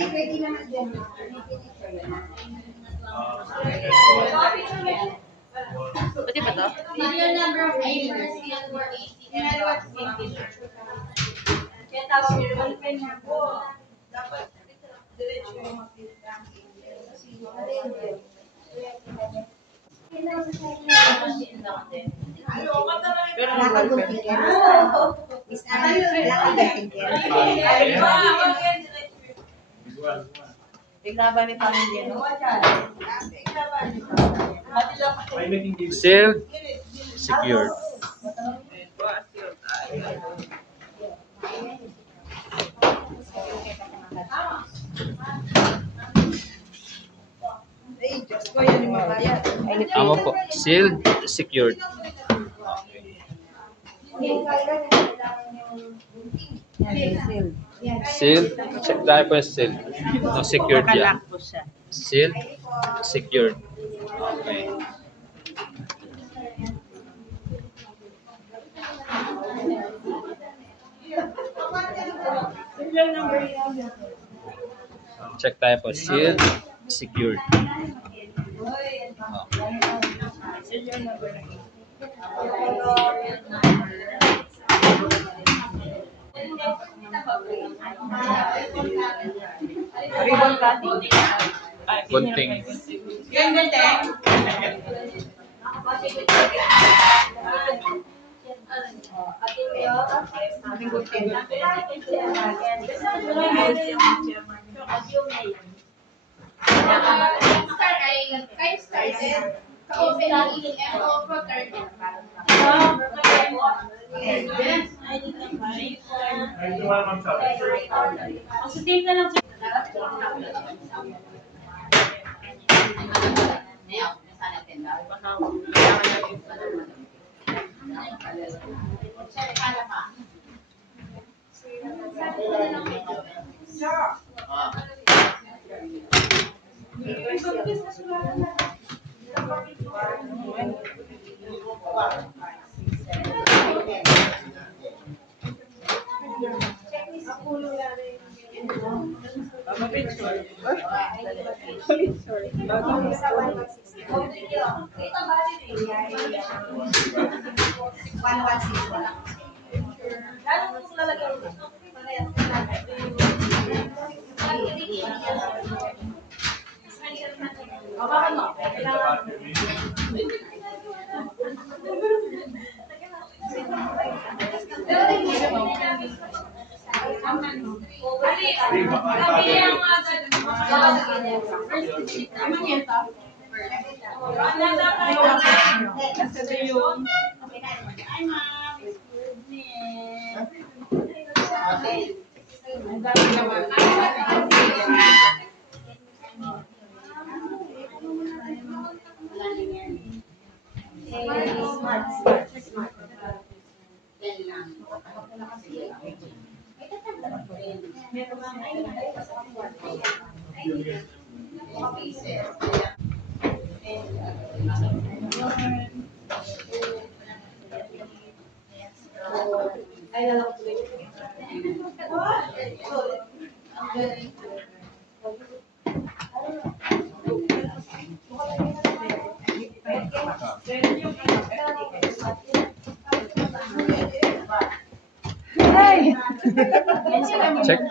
Pwede naman dyan. Pwede ba to? Serial number of papers. Kaya tawag nyo naman pen na po. Dapat diretso yung makita. Pero Nakagunting ka. Miss Anne, nakagunting ka. Iglaban ni pamilya, no? Sealed, secured. Ay, Diyos ko, yun yung mabayad. Amo po, sealed, secured. Sealed, check tayo po yung sealed. No, secured yan. Makalak po siya. Sealed, secured. Okay. Check tayo po, sealed, secured. Ribbon cutting. Gunting.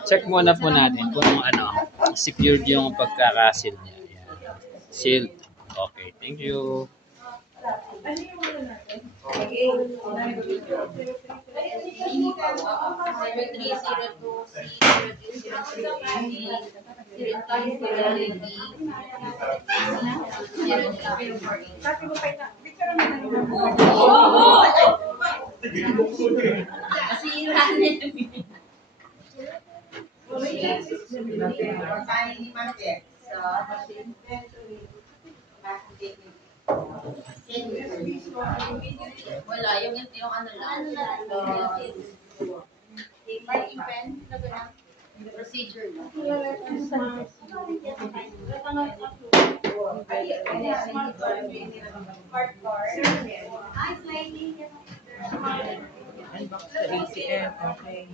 Check muna po natin kung secured yung pagkakasil niya. Ayan. Sealed. Okay, thank you. Wala, yung ano lang. Procedure lang. ACF, okay.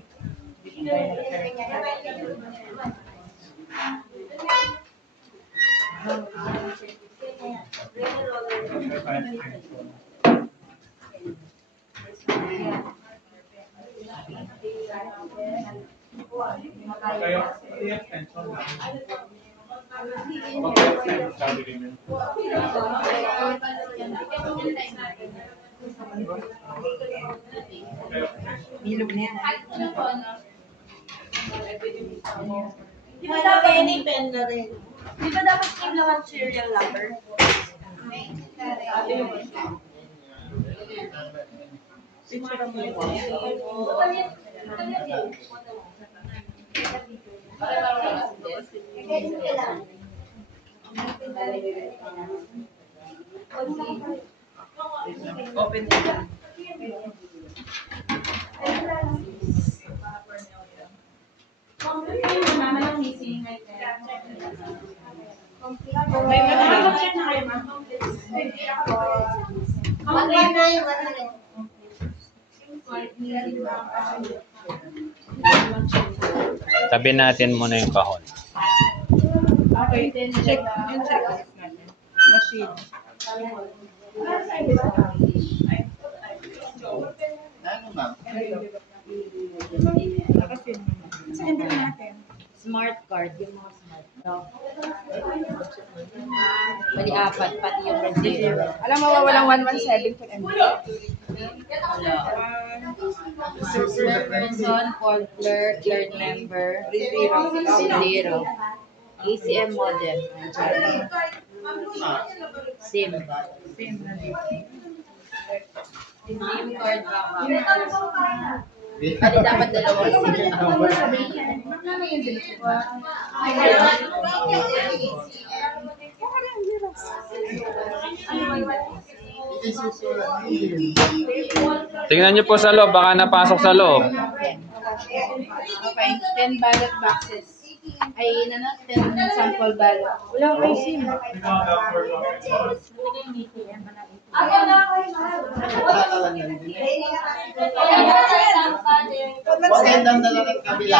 Bilog na yan. Di ba dapat any pen na rin? Di ba dapat same lang ang serial number? Picture mo ito. Open it. May mag-check na kayo, ma'am. Tabi natin muna yung kahon. Okay, check. Yung check natin. Machine. Nakasin mo. Saan din natin? Smart card, yung mga smart. No? Bali apat, pati yung receiver. Alam mo, walang 117 to MB. Person, call clerk, clerk member, 0. ACM modem. SIM. Same na dito. SIM card backup. Bali dapat dalawang SIM. Tingnan niyo po sa loob, baka napasok sa loob. Okay, 10 ballot boxes. Ay, 10 sample ballot. Wala akong SIM. Ako na kayo, ma'am. Magandang dala ng kabila.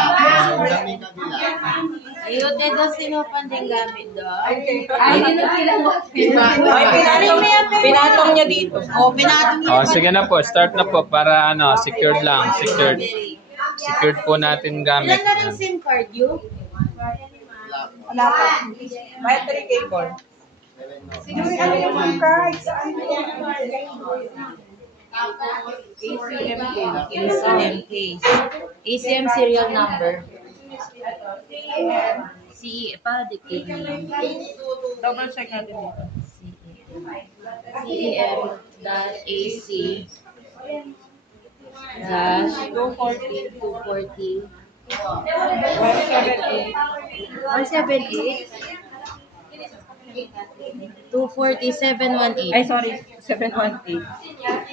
Daming kabila. Ayun, daw sinupan din gamit do. Ay, Pinatong niya dito. Oh, pinatong niya. Oh, sige na po, start na po para secured lang, secured. Secured po natin gamit. Ilan na rin SIM card you? wala pa. Battery cable. Ano yung SIM card? Saan yung ACM case. ACM serial number. CE, pa-dictate mo lang. double check natin dito. CEM-AC -240 178 240 718 Ay, sorry. 718.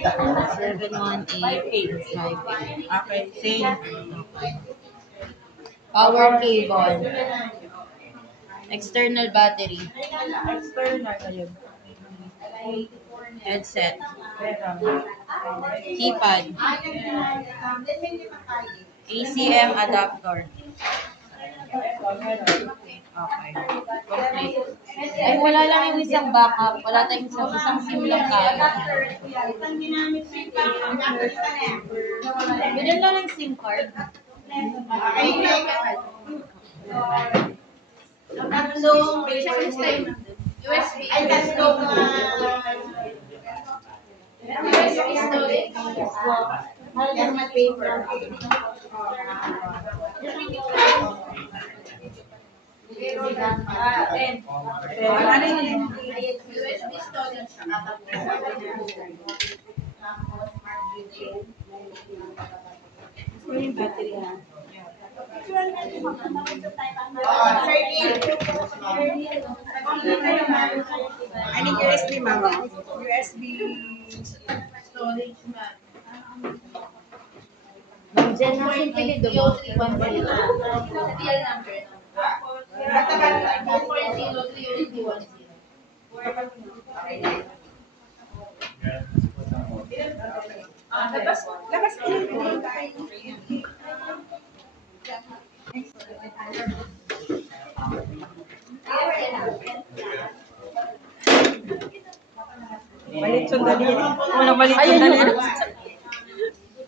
718 Okay, same. Power cable. External battery. External na yun. Headset. Keypad. ACM adapter. Okay. Complete. Ay, wala lang yung isang backup. Wala tayong isang SIM lang tayo. Ganun lang ang SIM card. So, USB. Ay, let's go. USB storage. Yes, my paper. USB storage. Ito yung battery ha. I need USB, mama. USB Storage, ma'am. Diyan na SIM pili doon. Serial number. 240-310. labas Malit yung daliri. Wala malit yung daliri.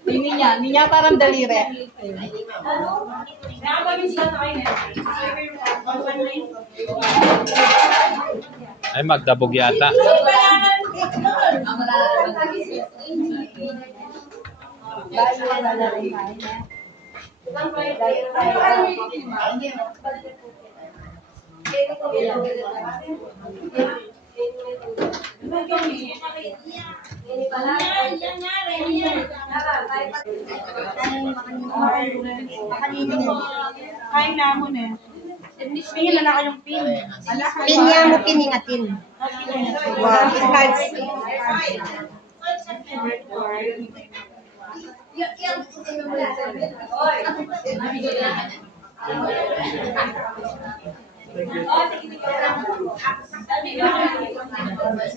Hindi niya parang daliri. Ay, magdabog yata. Kain na mo na. Pingin na kayong pin. Pinya mo piningatin. Wow, cards. Hindi ba yung kaya?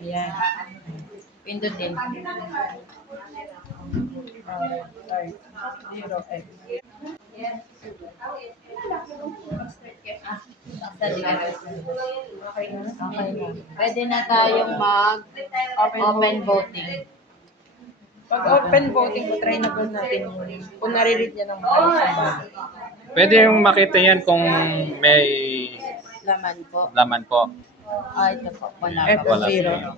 Yan. Pindutin. Okay na. Pwede na tayong mag-open voting. Pag open voting, try na po natin kung nare-read niya ng mga. Pwede yung makita yan kung may Laman po. laman po. Ito po. Wala Ito, pa. Wala zero. po.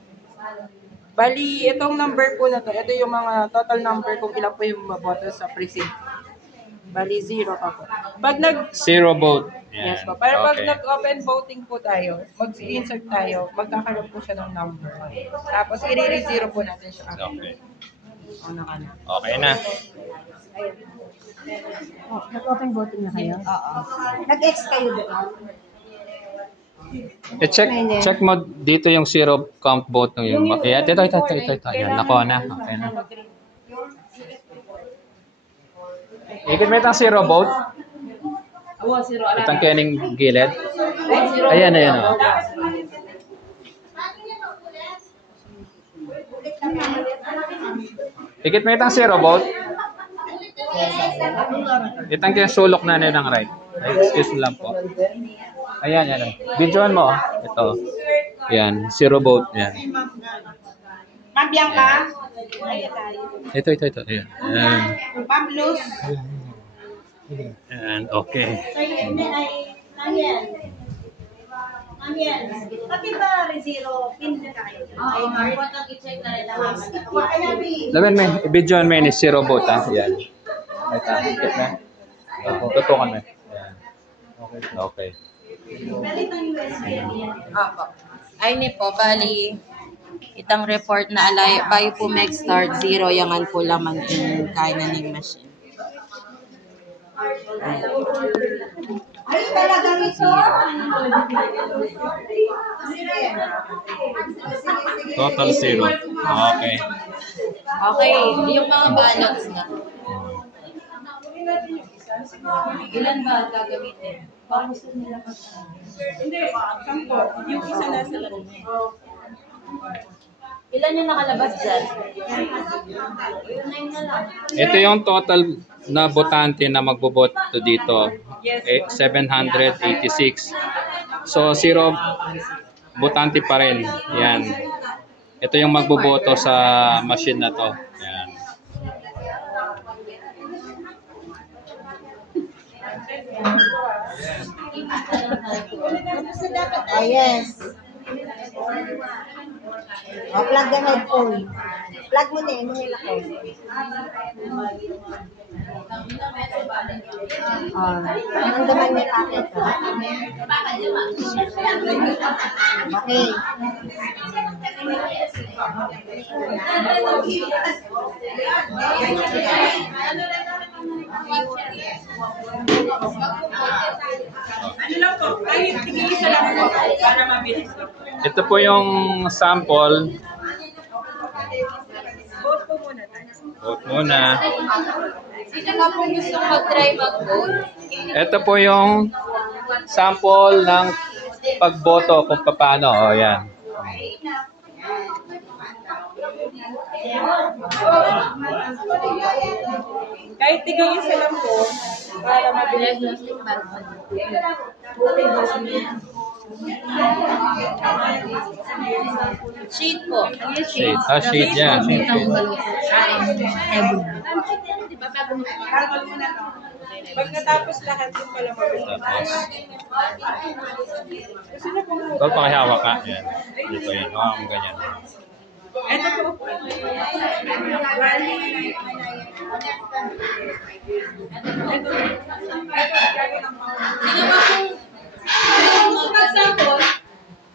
Bali, itong number po na to, ito yung mga total number kung ilan po yung maboto sa precinct. Bali, zero pa po. Pag Zero vote. Yan. yes po. Para pag Okay. nag-open voting po tayo, mag-insert tayo, magkakaroon po siya ng number. Tapos, i-re-zero po natin siya. Okay. Ano ka na? Okay na. Oh, nag-open voting na kayo? Oo. Nag-ex kayo doon? Check mo dito yung zero count vote ng yung yeah, ito. Yan, nakuha na. Okay na. Ikit mo itang zero vote. Itang kening gilid. Ayan. Oh. Ikit mo itang zero vote. Itang kaya sulok na ng right. Ay, excuse me lang po. Ayan. Videoan mo. Ito. Yan. Zero vote. Yan. Ma'am Bianca? Ito. Ayan. Ma'am Luz? Ayan. Okay. Pati ba zero pin na tayo? Oo. Dapat i-check na rin. Laman may videoan mo ni zero vote ha. Yan. Ito. Ikit na. Tutukan mo. Yan. Okay. Opo. Ay ni po, bali, itang report na alay, bayo po make start zero, yangan po laman yung kainan machine. Ay, talagang ito? Total zero. Okay. Okay, yung mga ballots na. Ilan ba gagamitin? Hindi, sampo. Yung isa nasa loob. Ilan yung nakalabas dyan? Ito yung total na botante na magboboto dito. 786. So, zero botante pa rin. Yan. Ito yung magboboto sa machine na to. Yan. Oh, yes. Oh, plug the headphone. Plug mo na, mo nila ko. Oh, ang daman may packet. Okay. Ano lang po? Ay, tigil-isa lang po para mabilis lang. Ito po yung sample. Vote po muna tayo. Vote muna. Sino ba po gusto mag-try mag-vote? Ito po yung sample ng pagboto kung paano. O, yan. Kahit tigil-isa lang po para mabilis lang. Sheet po. Shade. Ah, shade yan. Shade. Pag natapos lahat yung pala mabilis. Tapos, Gusto na po ito pakihawak ka. Yan. Dito yan. Ang ganyan. Ito po.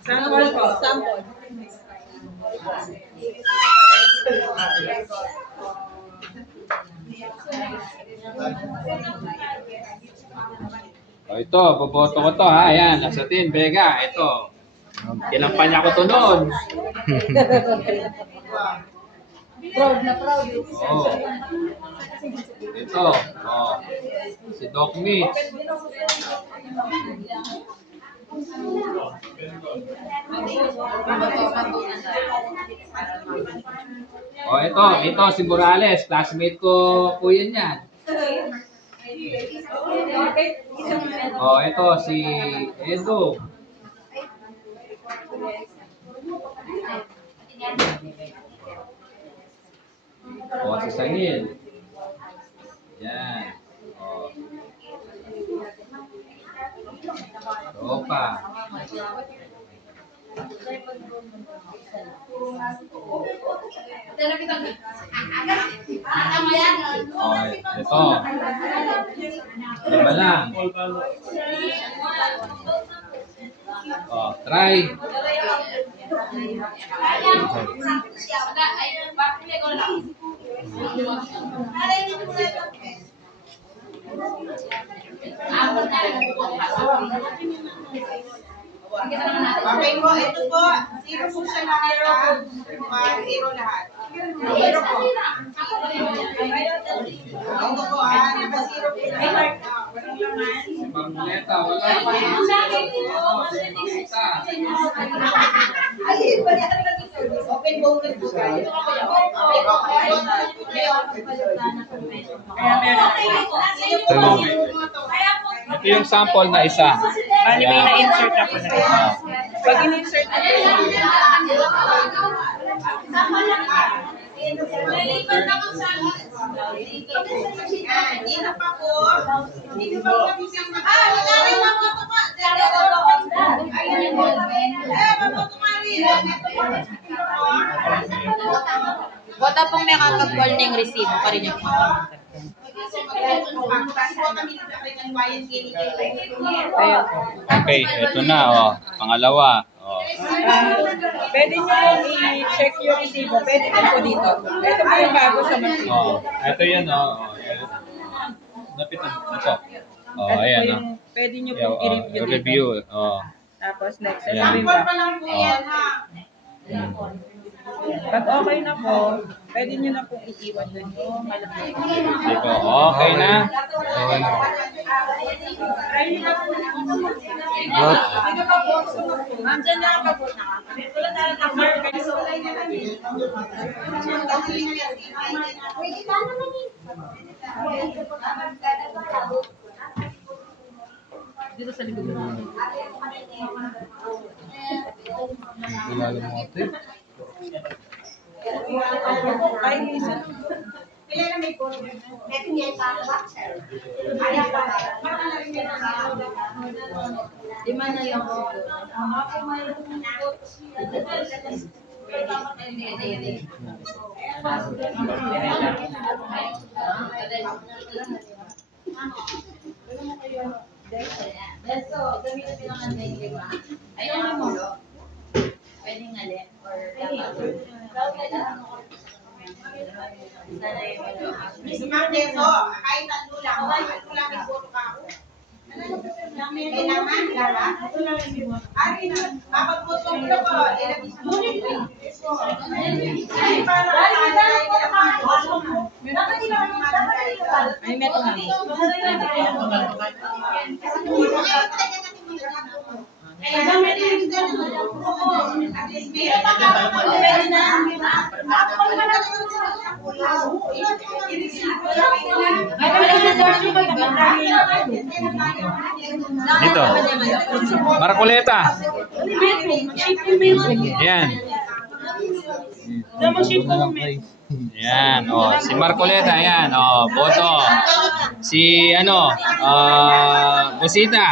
Sample po. Sample. O, ito. Boboto ko to ha. Yan. Nasa tin. Vega. Ito. Kinampanya ko to noon. Proud na proud. Oh. Ito. Oh. Si Doc Mitch. Oh, ito si Morales, classmate ko po yan. Oh, ito si Edo. Oh, si Sangil. Yan. Oh. Tropa. Oh, ito. Lima lang. Oh, try. Okay po, ito po. Zero po siya lahat. Zero lahat. Zero po. Ito po, naka-zero po lahat. Walang laman. Pamuleta, wala. Alin ba yan? Open voted po kayo. Kaya meron. Ito yung sample na isa. Bali, may na-insert ako na rin. Pag in-insert na rin, Hindi na pa po. Hindi na pa po kami siyang Bota pong may kakag-call na yung resibo pa rin yung mga Okay, ito na. Oh. Pangalawa. Oh. pwede nyo po i-check yung resibo. Pwede nyo po dito. Ito po yung bago sa Manila. Oh. Ito yan. Oh. Yan. Napitan. Ito. Oh, Ito po ayan. yung pwede nyo po Oh. i-review dito. Review. Oh. Tapos next, ito Yan. po yung bago. Oh. Pag okay na po, pwede nyo na po iiwan dun yung malaki. Dito. Okay na. Sino pa po? Ma'am, dyan na ako po na. Wala na lang mark. Pwede ka naman eh. Dito sa likod mo. Ay, isa lang. Lima na lang po. Ayaw mo mo. Pwedeng alin or Kahit tatlo lang, tatlo lang yung boto ka ako. Kailangan, Lara? Ari na, kapag boto ko na po, Ay, meron na. Dito. Marcoleta. Yan. Yan, oh, si Marcoleta, yan, oh, boto. Si Busita.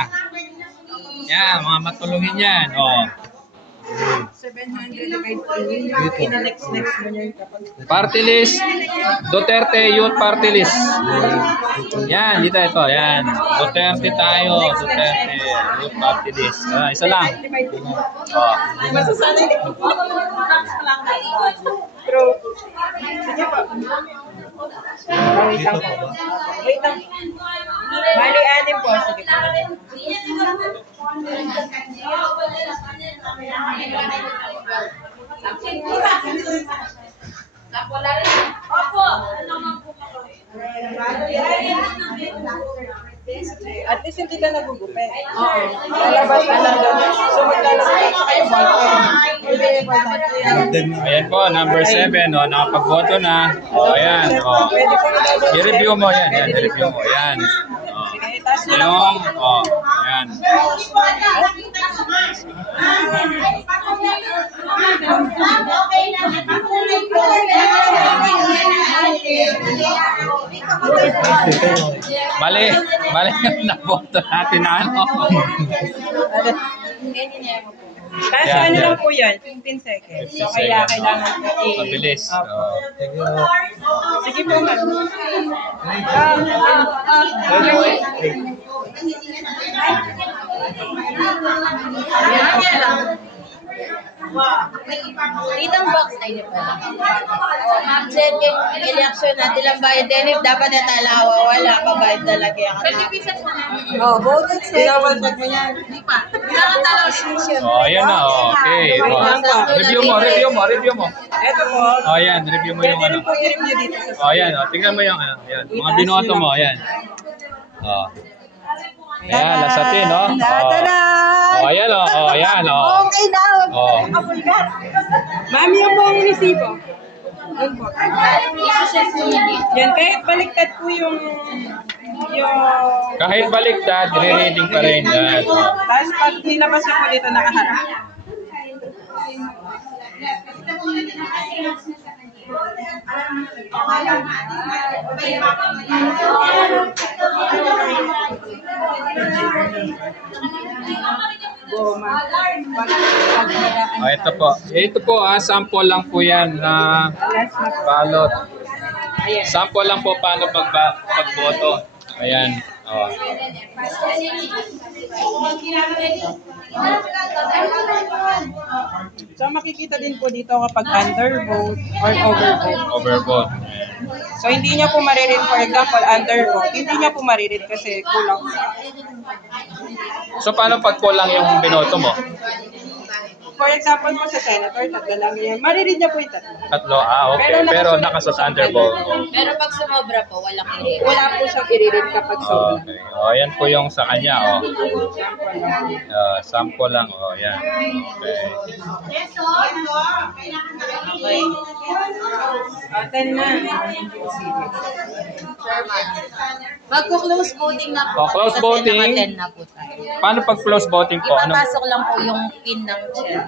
Yan, mga matulungin yan, oh. 700 next mo niya kapag Party list, Duterte Youth Party List. Yan, dito ito, yan. Duterte tayo, Duterte Youth Party List. Ah, isa lang. Oh. Pero, sige po. Wait lang po. Wait lang. Bali, anim po. Sige po. At least hindi ka nagugupe. Oo. Lalabas ka lang doon. So, maglalabas ka kayo Ayan po, number 7, oh, nakapagboto na. Oh, ayan, oh. I-review mo yan, yan, i-review mo, yan. Oh. Yung, oh, ayan. Mali yung naboto natin na ano. Kasi Yan, ano yan. lang po yan, 15 seconds. So, kaya kailangan ko Mabilis. Oh. Sige po, ma'am. Itang box ay niyo pala. Absent yung election natin lang bayad din. Dapat natalawa. Wala pa bayad talaga yung Oh, voted Tinawag second. mo yan. Oh, ayan na. Oh, okay. Oh. Review mo. Ito po. Oh, ayan. Review mo yung Pwede ano. rin po i-review dito sa Oh, ayan. Oh, tingnan mo yung ano. Ayan. Mga binoto mo. Ayan. Oh. Ayan, lasatin, no? Tada! Oh, ayan, oh. Oh, ayan, oh. Okay na. Oh. Ma'am, yung pong resibo. Yun po. Yan, kahit baliktad po yung Kahit baliktad, re-reading pa rin. Yan. tapos pag nilabas niyo po dito nakaharap. Oh, ito po. Ito po, sample lang po yan na balot. Sample lang po paano pagboto. Ayan. Oh. So makikita din po dito kapag undervote or overvote. Overvote. So hindi niya po mariread, for example, undervote. Hindi niya po mariread kasi kulang. So, paano pag kulang yung binoto mo? For example po sa senator, tatlo lang yan. Mariread niya po yung tatlo. Tatlo? Ah, okay. Pero nakasas undervote. Pero pag sumobra po, walang i-read. Wala po siyang i-read kapag sobra. Okay. Oh, yan po yung sa kanya. Oh. Sample lang. Oh, yan. Okay. Okay. 10 na. Magko-close voting na po. Oh, close voting. Naka-10 na po tayo. Paano pag close voting po? Ano? Ipapasok lang po yung pin ng chair.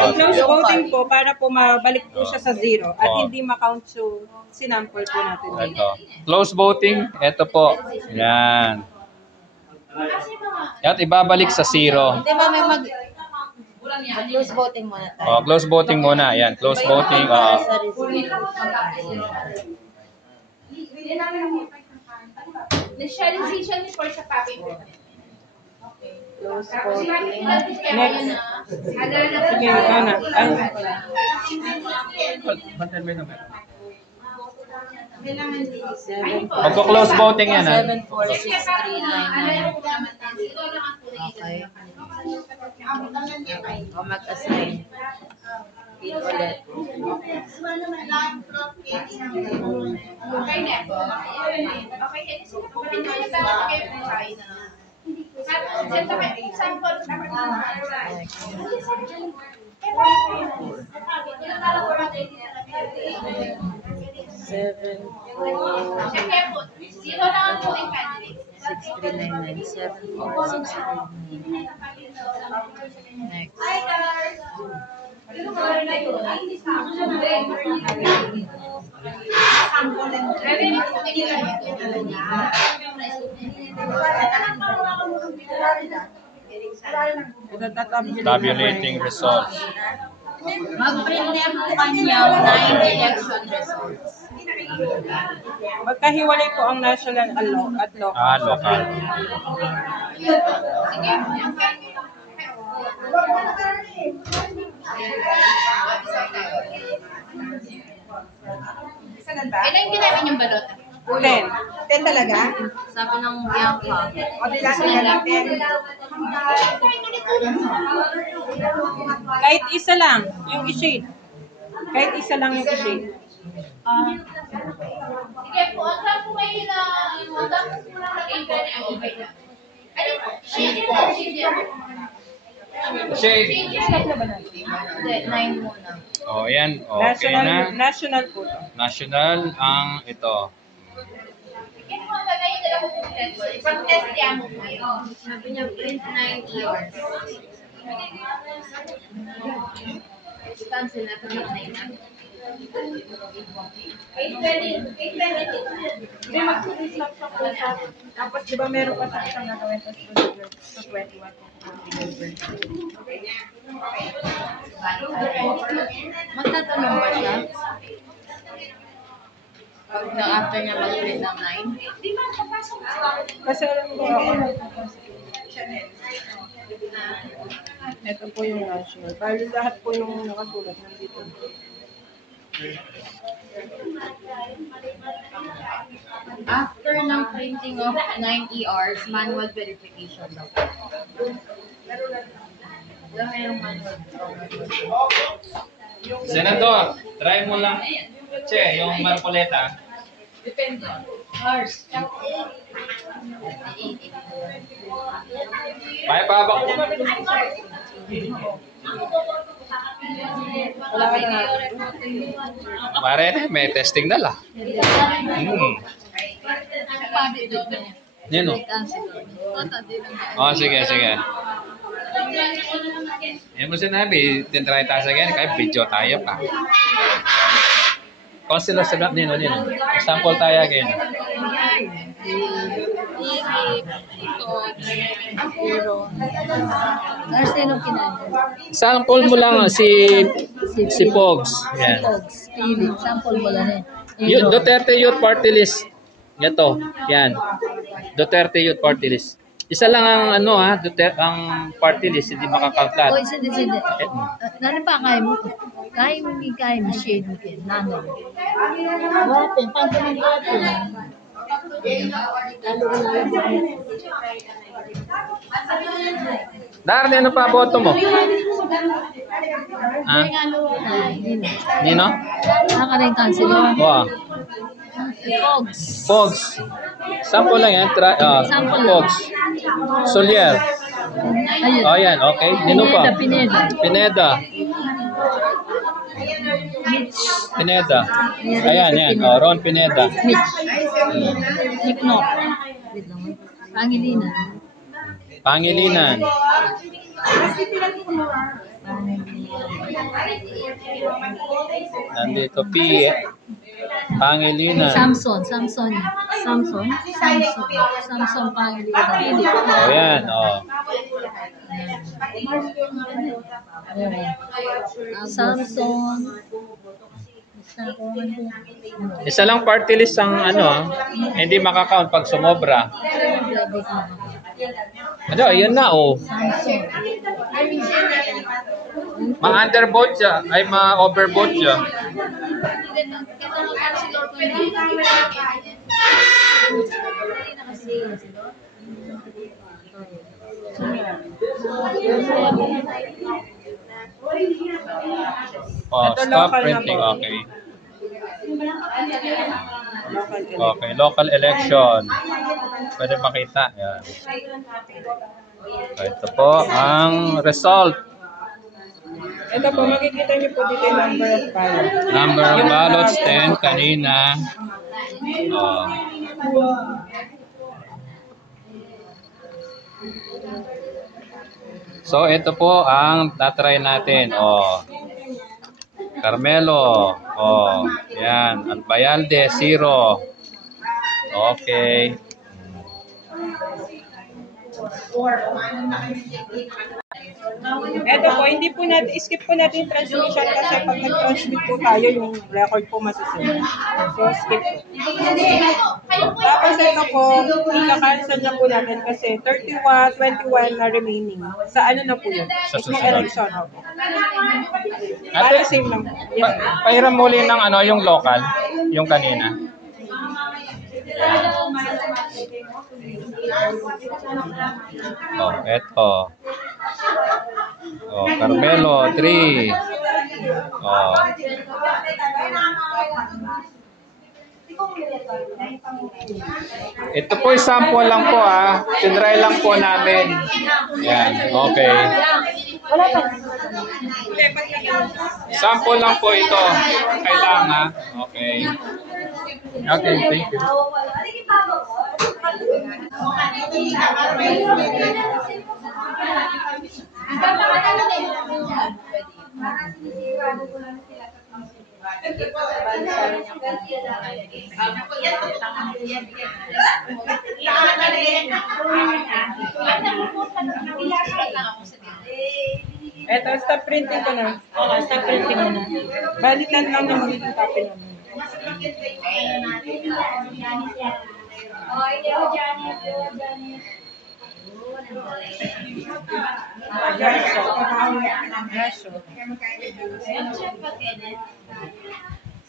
Ang close voting po para po mabalik po siya sa 0 at Oh. hindi ma-count yung sinample po natin. Ito. Close voting. Ito po. Yan. At ibabalik sa 0. Hindi ba may mag-close voting muna tayo. Oh, close voting muna. Yan. Close voting. Oh. Sa result. Nationalization report sa papi mo. Close voting. Next. Ano na? Sige, ano? Bantay mo yung number. Magko-close voting yan, ha? 746399. Okay. O mag-assign. Pin ulit. Seven, four, 6399. 746399. Next. Tabulating results. Mag-print niya po kanyang 9 election results. Magkahiwalay po ang national at local. Ah, local. Kailan ginamit yung balot? 10. 10 talaga? Sabi ng Bianca. O di lang sila 10. Kahit isa lang yung i-shade. Kahit isa lang yung i-shade. Sige po, ang lang po kayo na tapos mo lang nag-iba na okay na. Ano po? Shade po. Shade. Hindi, 9 muna. Oh, yan. Okay na. National po to. National ang ito. Sige po, gagawin nila po po test. Ipag-test niya mo po yun. Sabi niya print 9 years. Cancel na po yung 9. Hindi mag-snap siya po siya. Tapos di ba meron pa sa isang nagawin sa 21 po. Magtatanong ba siya? Pag after niya mag-print ng 9? Kasi alam ko ako. Ito po yung national. Bali lahat po yung nakasulat nandito. After ng printing of 9 ERs, manual verification daw. Mayroong manual. Senador, try mo lang. Che, yung markoleta. May pabak. Wala ka na. Mare, may testing na la. Nino? Oh, sige, sige. Yan mo sinabi, tintry tayo sa ganyan, kahit video tayo pa. Consular sa Nino. Sample tayo again. Sample mo lang si Pogs. Yan. Sample mo lang Duterte Youth Party List. Ito, yan. Duterte Youth Party List. Isa lang ang Duterte ang party list, hindi makakountlat. O, isa. Nano pa kaya mo? Kaya mo shade mo kayo. Nano. Watin, pagkaman watin. Darne, ano pa boto mo? Ha? Nino? Nakaka yung cancel. Wow. Pogs. Pogs. Sample lang yan. Pogs. Solier. Ayun. Oh, yan. Okay. Nino pa? Pineda. Ayan, yan. Oh, Ron Pineda. Mitch. Nikno. Pangilinan. Nandito P. Pangilinan. Samson Pangilinan. Oh, yan. Oh. Samson. Isa lang party list ang hindi makakount pag sumobra. Ano, yun na, oh. Ma-undervote siya. Ay, ma-overvote siya. Oh, Ito, stop local na printing. po. Okay. Local election. Okay, local election. Pwede makita. Yan. So, ito po ang result. Ito po, makikita niyo po dito yung number of ballots. Number of ballots, 10 kanina. Oh. So, ito po ang natry natin. Oh. Carmelo. Oh. Yan. Albayalde, 0. Okay. Ito po, hindi po natin, skip po natin yung transmission kasi pag nag-transmit po tayo, yung record po masusunod. So, skip po. Tapos ito po, ika-cancel na po natin kasi 31, 21 na remaining. Sa ano na po yun? Sa Mismong susunod. election. Opo. Ate, Para same lang. Yes. pahiram muli ng ano, yung local, yung kanina. Oh, eto. Oh, Carmelo, 3. Oh. Ito po yung sample lang po ah. Tinry lang po namin. Yan, okay. Sample lang po ito. Kailangan. Okay. Okay, thank you. Eto, stop printing ko na. Oo, stop printing mo na. Balitan lang na magiging copy namin.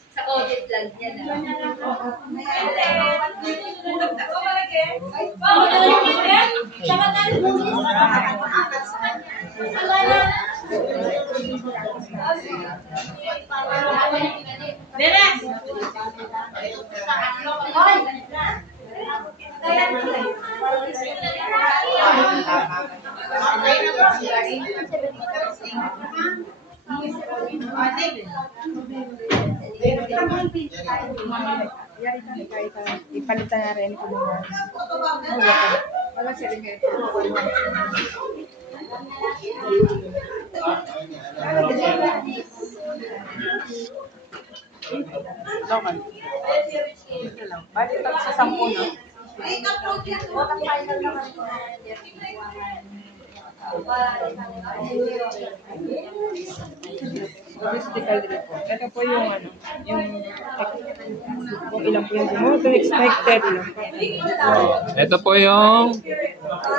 Sa audit lang yan. Ipalitan na rin ko muna. Wala siya rin kayo. Local. Ito lang. Balik lang sa 10 na. Statistical report. Ito po yung ano, yung kung ilan po yung bumoto, expected, ilan po. Ito po yung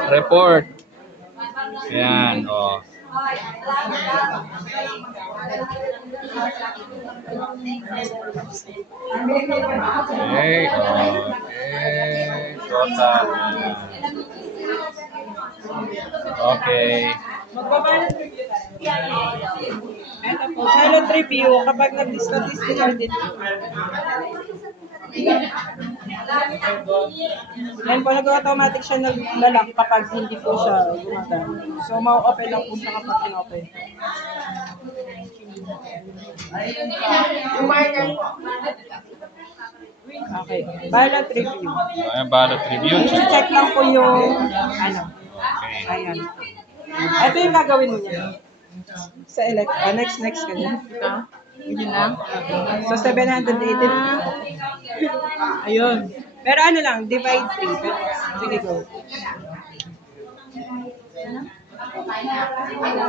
report. Ayan, oh. Okay, okay. Total. Okay. Magbabalot review tayo. Ito po, ballot review kapag nag-statistical din. Yan po, nag-automatic siya naglalak kapag hindi po siya gumagana. So, ma-open lang po siya kapag in-open. Okay, ballot review. Ayan, ballot review. I-check lang po yung, ano, Okay. ayan. Ito yung gagawin mo niya. Sa next ka niya. Yun na. So, 780. Ayun. Pero ano lang, divide 3. Sige, go.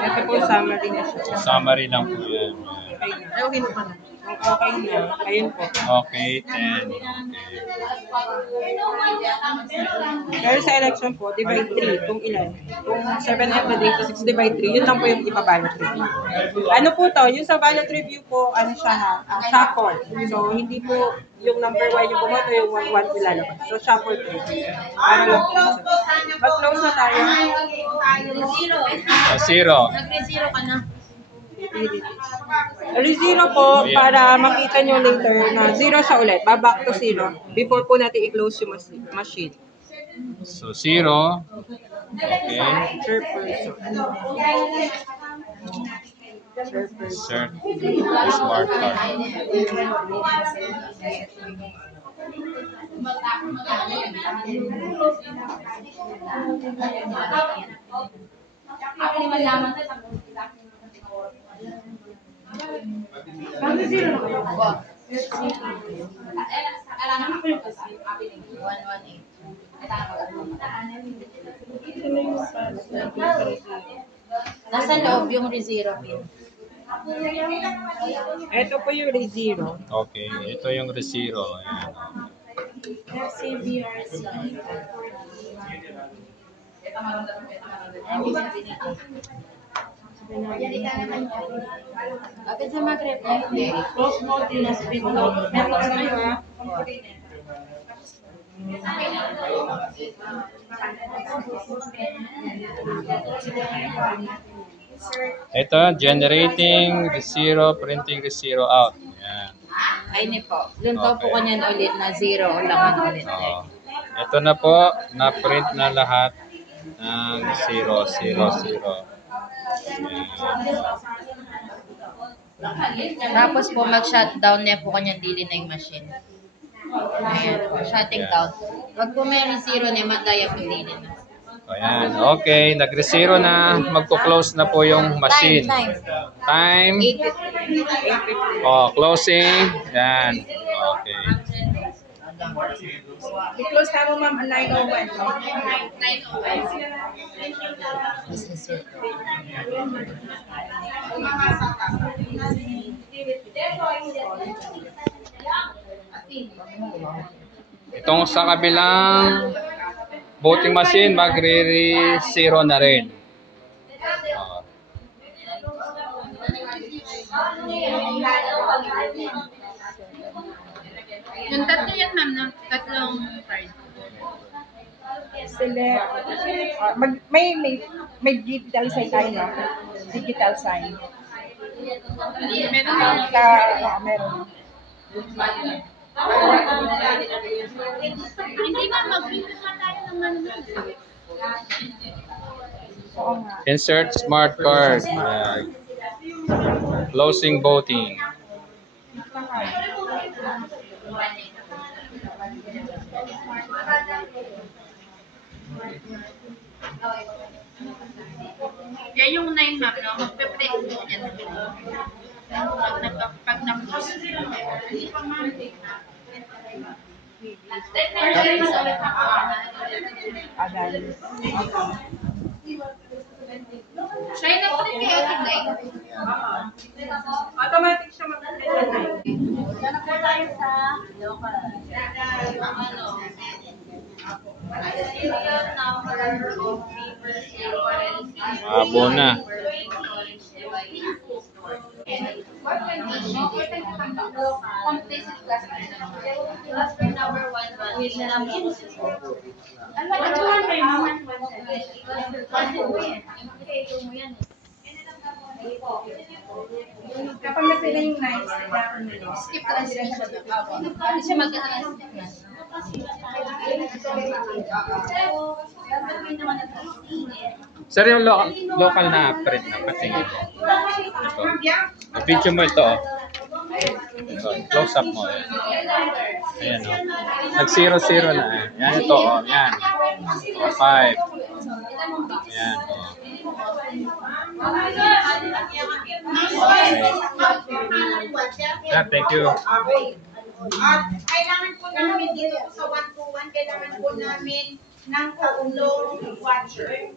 Ito po, summary na siya. Summary lang po yan. okay na. Kung okay na, ayun po. Okay, 10. Okay. Pero sa election po, divide 3, kung ilan. Kung 7 and the day to 6 divide 3, yun lang po yung ipa-ballot review. Ano po to? Yung sa ballot review po, ano siya ha? Shuffle. So, hindi po yung number 1 yung bumoto, yung 1 ilalabas. So, shuffle 3. Para lang po. Mag-close na tayo. Zero. Nag-zero ka na. Zero po, para makita nyo later na zero siya ulit. Back to zero. Before po natin i-close yung machine. So, 0. Okay. Per person. Insert smart card. Nasa loob yung rezero pin. Ito po yung zero. Okay, ito yung resiro. Ayan. Agad sa mag-reply. Ito, generating resiro, printing resiro out. Ayan. Ay, ni po. Luntaw po kanyan ulit na zero. Laman ulit. Oh. Ito na po, na-print na lahat ng 0, 0, 0. Tapos po mag-shutdown na po kanyang dili na yung machine. Ayan po, shutting down. Wag po may zero na mataya po dili na. Ayan, okay. Nag-resiro na. Magko-close na po yung machine. Time. 8:50. Oh, closing. Yan. Okay. I-close na mo, ma'am, 9:01. Itong sa kabilang voting machine, magre-resiro na rin. Oh. Yung tatlo yan, ma'am, no? Tatlong card. Select. May digital sign tayo, no? Digital sign. Meron. Hindi ba mag-print tayo ng manual? Insert smart card. Closing voting. Yan yung 9 map, no? Magpe-print mo yan. Pag na-close. Try na po rin kayo tigay. Automatic siya mag-print. Yan na po tayo sa local. Serial number of papers Abo na. Cluster number 1. Kapag nasila yung nights, kailangan nyo. Skip ka lang sila siya. Hindi siya magkakalas. Sir, yung local na print na patingin. Ito. I-picture mo ito. Oh. Ito. Close up mo. Ayan. Ayan, oh. Nag-0-0 na. Yan ito. Oh. Yan. 5. Yan. Oh. Okay. Yeah, thank you. Kailangan po namin dito sa 121, kailangan po namin ng kaulong watcher.